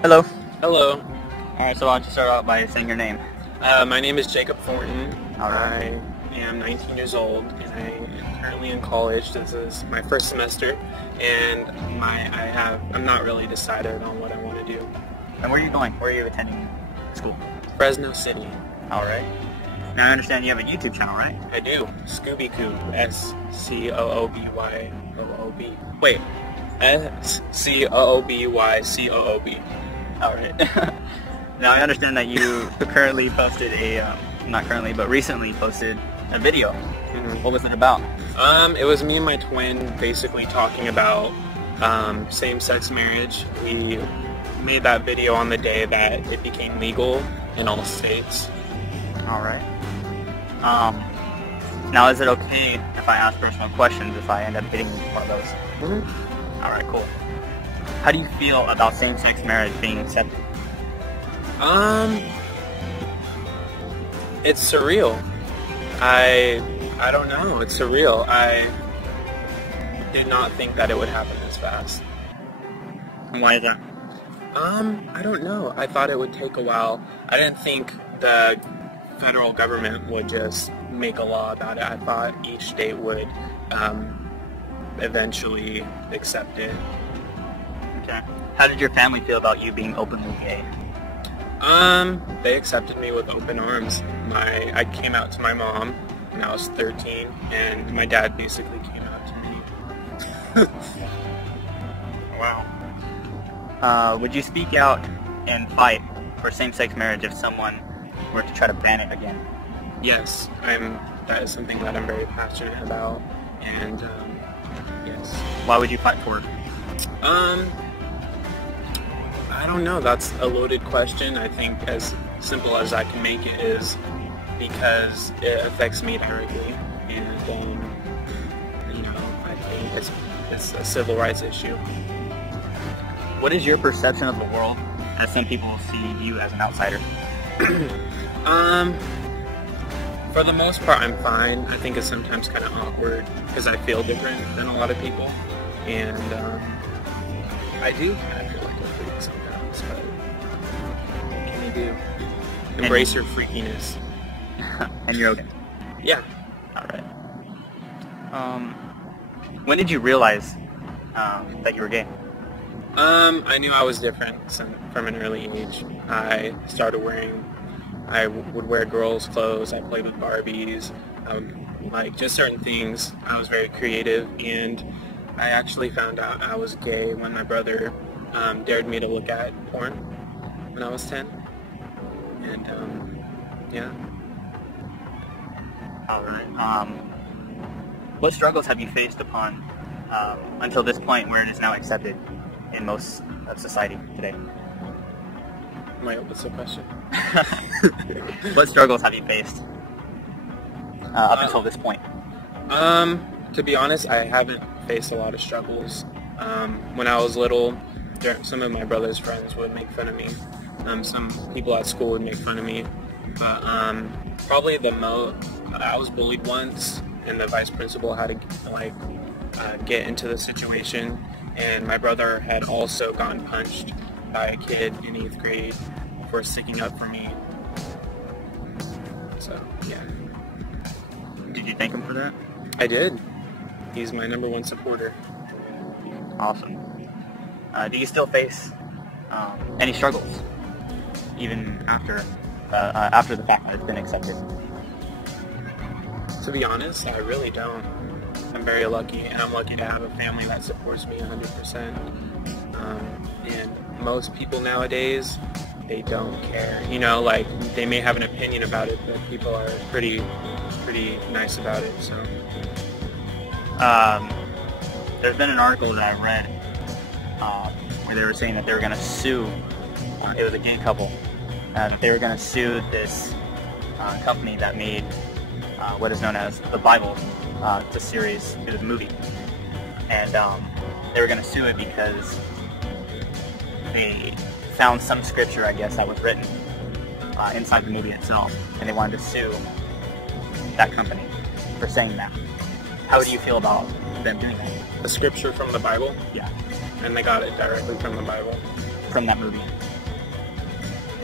Hello. Hello. Alright, so why don't you start out by saying your name? My name is Jacob Thornton. Alright. I am 19 years old and I am currently in college. This is my first semester and I'm not really decided on what I want to do. And where are you going? Where are you attending school? Fresno City. Alright. Now I understand you have a YouTube channel, right? I do. Scooby Coob. S-C-O-O-B-Y-O-O-B. Wait. S-C-O-O-B-Y-C-O-O-B. Alright. Now I understand that you currently posted recently posted a video. Mm-hmm. What was it about? It was me and my twin basically talking about same-sex marriage. We made that video on the day that it became legal in all states. Alright. Now is it okay if I ask personal questions if I end up hitting one of those? Mm-hmm. Alright, cool. How do you feel about same-sex marriage being accepted? It's surreal. I don't know, it's surreal. I did not think that it would happen this fast. And why is that? I don't know. I thought it would take a while. I didn't think the federal government would just make a law about it. I thought each state would eventually accept it. Okay. How did your family feel about you being openly gay? They accepted me with open arms. I came out to my mom when I was 13, and my dad basically came out to me. Wow. Would you speak out and fight for same-sex marriage if someone were to try to ban it again? Yes, that is something that I'm very passionate about, and yes. Why would you fight for it? I don't know. That's a loaded question. I think as simple as I can make it is because it affects me directly, and I think it's a civil rights issue. What is your perception of the world, as some people see you as an outsider? For the most part, I'm fine. I think it's sometimes kind of awkward because I feel different than a lot of people, and I do kind of feel like a freak sometimes, but what can you do? Embrace your freakiness. And you're okay? Yeah. Alright. When did you realize that you were gay? I knew I was different from an early age. I would wear girls' clothes, I played with Barbies, I would like just certain things. I was very creative, and I actually found out I was gay when my brother dared me to look at porn when I was 10. And yeah. Alright. What struggles have you faced upon until this point where it is now accepted in most of society today? Wait, what's the question? What struggles have you faced up until this point? To be honest, I haven't faced a lot of struggles. When I was little, some of my brother's friends would make fun of me. Some people at school would make fun of me. But probably I was bullied once, and the vice principal had to get into the situation. And my brother had also gotten punched by a kid in 8th grade for sticking up for me. So, yeah. Did you thank him for that? I did. He's my #1 supporter. Awesome. Do you still face any struggles, even after the fact that it's been accepted? To be honest, I really don't. I'm very lucky, and I'm lucky to have a family that supports me 100%. And most people nowadays, they don't care. They may have an opinion about it, but people are pretty nice about it. So, there's been an article that I read where they were saying that they were going to sue. It was a gay couple. That they were going to sue this company that made what is known as the Bible. It's a series, it was a movie, and they were going to sue it because they found some scripture, I guess, that was written inside the movie itself, and they wanted to sue that company for saying that. How do you feel about them doing that? A scripture from the Bible? Yeah. And they got it directly from the Bible? From that movie.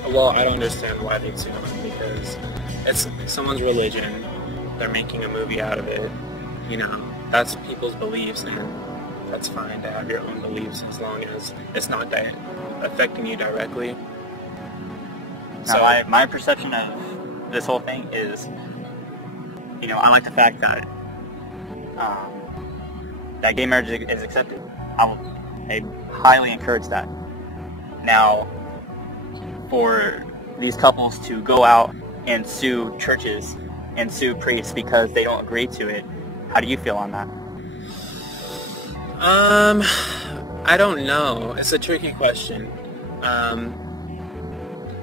Well, I don't understand why they sue them, because it's someone's religion. They're making a movie out of it. You know, that's people's beliefs, and that's fine to have your own beliefs as long as it's not affecting you directly. So my perception of this whole thing is, you know, I like the fact that that gay marriage is accepted. I highly encourage that. Now, for these couples to go out and sue churches and sue priests because they don't agree to it, how do you feel on that? I don't know. It's a tricky question.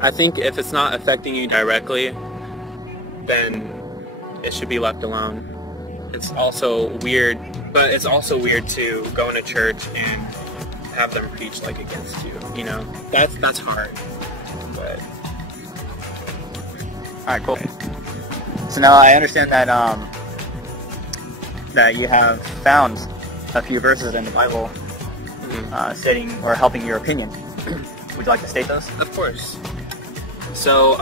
I think if it's not affecting you directly, then it should be left alone. It's also weird, but it's also weird to go into church and have them preach like against you. You know, that's hard. But all right, cool. So now I understand that that you have found a few verses in the Bible stating or helping your opinion. Would you like to state those? Of course. So,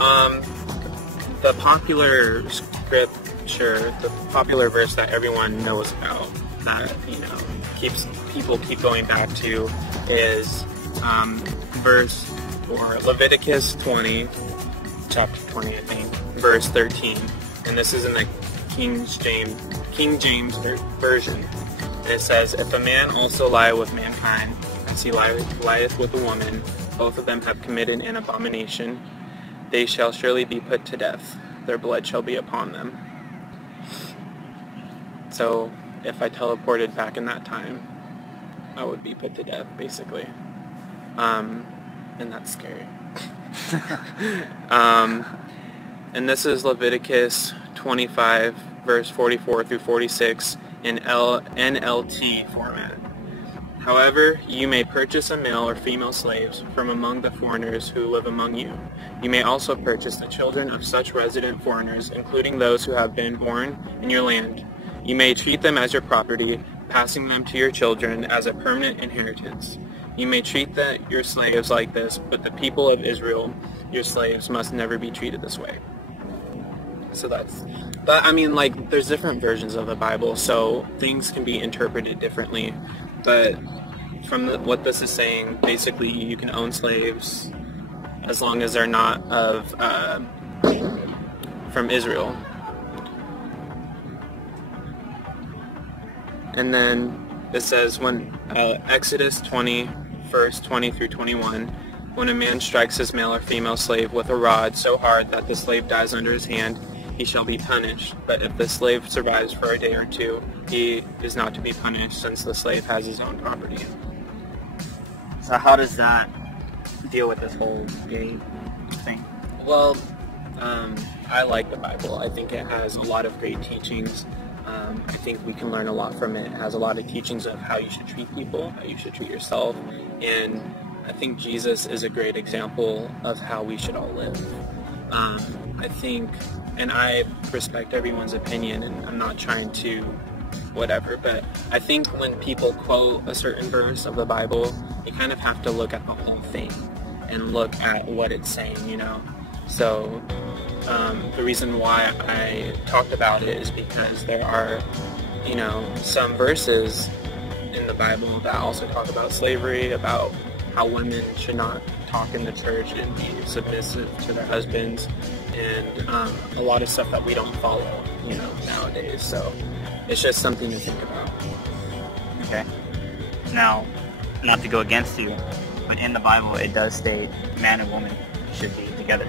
the popular scripture, the popular verse that everyone knows about, that, you know, people keep going back to, is verse, or Leviticus 20, chapter 20, I think, verse 13. And this is in the King James version. And it says, "If a man also lie with mankind, as he lieth with a woman, both of them have committed an abomination. They shall surely be put to death. Their blood shall be upon them." So, if I teleported back in that time, I would be put to death, basically. And that's scary. And this is Leviticus 25, verse 44 through 46 in NLT format. "However, you may purchase a male or female slaves from among the foreigners who live among you. You may also purchase the children of such resident foreigners, including those who have been born in your land. You may treat them as your property, passing them to your children as a permanent inheritance. You may treat your slaves like this, but the people of Israel, your slaves, must never be treated this way." So but I mean, like, there's different versions of the Bible, so things can be interpreted differently. But from what this is saying, basically you can own slaves as long as they're not from Israel. And then it says, when Exodus 20, verse 20 through 21, "When a man strikes his male or female slave with a rod so hard that the slave dies under his hand, he shall be punished. But if the slave survives for a day or two, he is not to be punished, since the slave has his own property." So how does that deal with this whole gay thing? Well, I like the Bible. I think it has a lot of great teachings. I think we can learn a lot from it. It has a lot of teachings of how you should treat people, how you should treat yourself, and I think Jesus is a great example of how we should all live. I think, and I respect everyone's opinion, and I'm not trying to whatever, but I think when people quote a certain verse of the Bible, you kind of have to look at the whole thing and look at what it's saying, you know. So the reason why I talked about it is because there are, you know, some verses in the Bible that also talk about slavery, about how women should not talk in the church and be submissive to their husbands, and a lot of stuff that we don't follow, you know, nowadays. So it's just something to think about. Okay. Now, not to go against you, but in the Bible it does state man and woman should be together.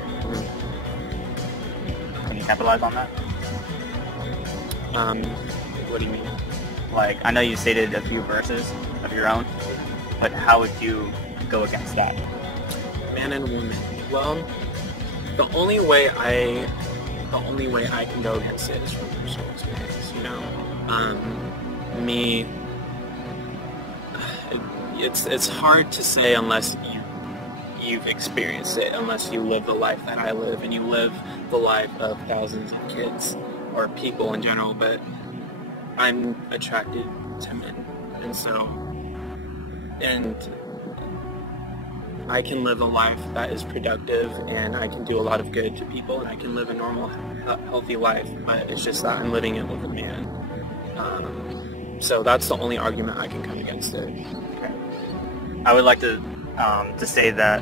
Can you capitalize on that? What do you mean? Like, I know you stated a few verses of your own, but how would you go against that? Man and woman. Well, the only way I can go against it is from personal experience, you know. It's hard to say unless you've experienced it, unless you live the life that I live, and you live the life of thousands of kids or people in general. But I'm attracted to men, and I can live a life that is productive, and I can do a lot of good to people, and I can live a normal, healthy life, but it's just that I'm living it with a man. So that's the only argument I can come against it. Okay. I would like to say that,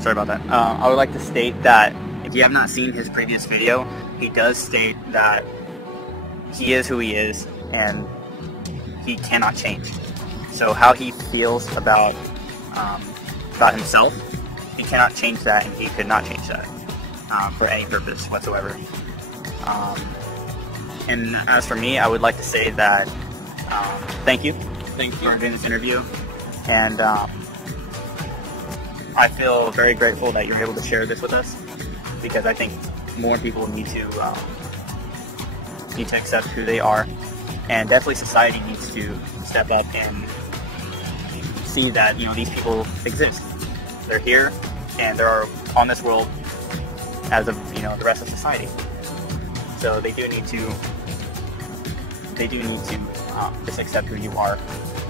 sorry about that, I would like to state that if you have not seen his previous video, he does state that he is who he is, and he cannot change. So how he feels about himself, he cannot change that, and he could not change that for any purpose whatsoever. And as for me, I would like to say that thank you for doing this interview, and I feel very grateful that you're able to share this with us, because I think more people need to accept who they are, and definitely society needs to step up and see that, you know, these people exist. They're here, and they're on this world as of, you know, the rest of society. So they do need to just accept who you are.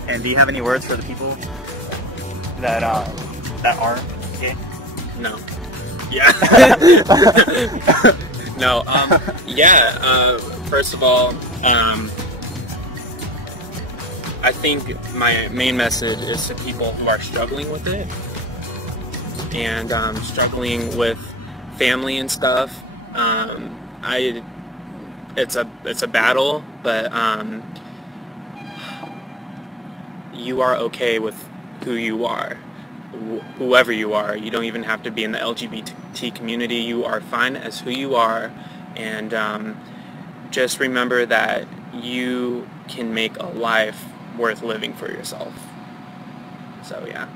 And do you have any words for the people that are gay? No. Yeah. No. Yeah. First of all, I think my main message is to people who are struggling with it, and struggling with family and stuff. It's a battle, but you are okay with who you are, whoever you are. You don't even have to be in the LGBT community. You are fine as who you are, and just remember that you can make a life worth living for yourself. So yeah.